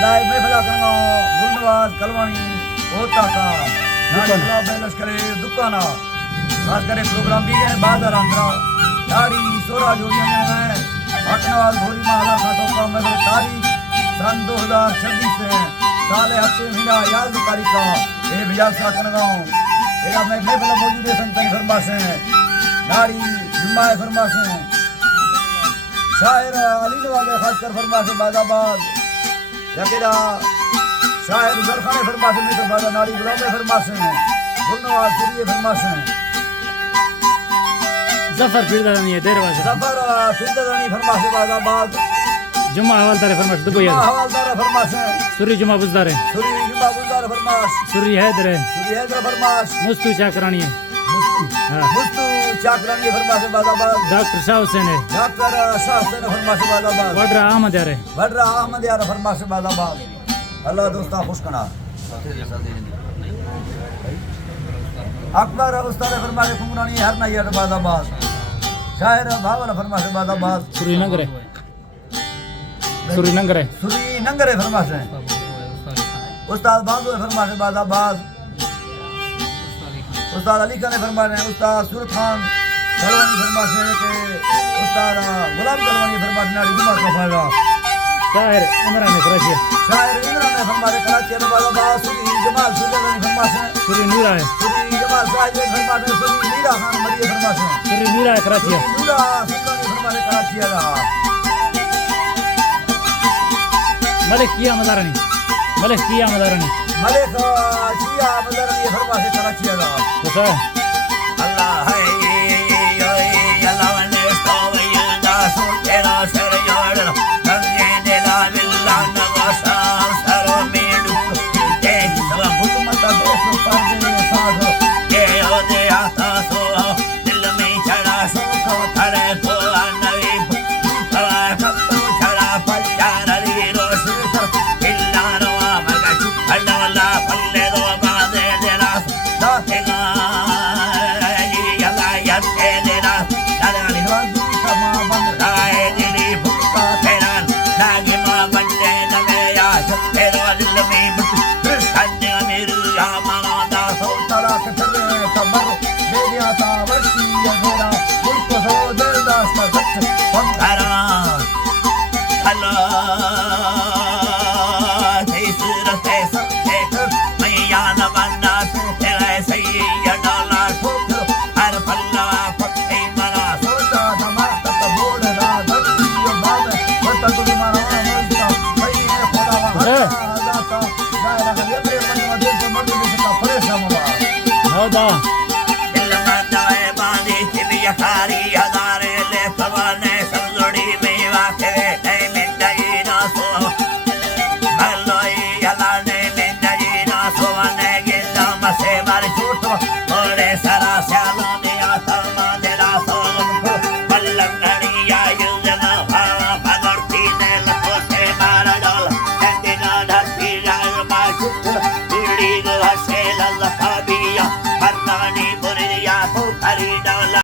अदाए महफिल करना गुलनवाज कलवानी होता का नाला बैलस करे दुकाना खास करे प्रोग्राम भी है बाजार अंदर दाढ़ी सोरा जोड़ियां हैं अटनवाल भोरी महाला खातों का मैं तारीख सन 2026 से साले हफ्ते महीना 11 तारीख का ये बिजार सा करगांव एरा मैं महफिल मौजूद है संतन फरमाशें दाढ़ी जुम्मा फरमाशें शायर अली नवाज खासकर फरमाशें बादाबाद यकेदा शायर जरखाने फरमाशें में तो बादा नाड़ी गुलाम फरमाशें गुलनवाज सुरिये फरमाशें जफर फिरदानी है दरवाजा जफर फिरदानी फरमाशें बादाबाद जुम्मा हवालदार फरमाश दुबई हवालदार फरमाशें सूरी जुम्मा बुजदार है सूरी जुम्मा बुजदार फरमाश सूरी हैदर है सूरी हैदर फरमाश मुस्तु चाकरानी है मुस्तु चाकरानी फरमाशें बादाबाद डॉक्टर शाह हुसैन है डॉक्टर शाह हुसैन फरमाशें बादाबाद वड्रा अहमद यार है वड्रा अहमद यार फरमाशें बादाबाद अल्लाह दोस्ता खुश कना अकबर उस्ताद फरमाशें कुमरानी हर नैयर बादाबाद शायर भावल फरमाशें बादाबाद श्रीनगर है श्रीनगर है श्रीनगर है फरमाशें उस्ताद बांधो फरमाशें बादाबाद उस्ताद अली खान फरमाशें उस्ताद सूरत खान कलवानी फरमाशें के उस्ताद गुलाम कलवानी फरमाशें नाड़ी जुमा का फायदा शायर इमरान है कराची शायर इमरान ने फरमाशें कराची के बादाबाद सूरी जमाल सुजानी फरमाशें सूरी नूरा है सूरी जमाल साहिब फरमाशें सूरी मीरा खान मरिए फरमाशें सूरी नूरा है कराची नूरा सुजानी फरमाशें कराची दा मलिक किया मदारनी मलिक किया मदारनी मलिक चिया मदारनी फरमाशें कराची दा तो अल्लाह है अल्लाह ने तोवे यदा सो तेरा सर यार नंगे दिला बिल्ला नवासा सरो मेडू ते सब हुकमत बेसो परदे साधो के ओदे आता सो दिल में चढ़ा सो को थरे तो नवी तवा कब चढ़ा पचार री रोश इल्ला रवा मगा चुपड़ा वाला पल्ले दो बादे देला दातेगा Howda.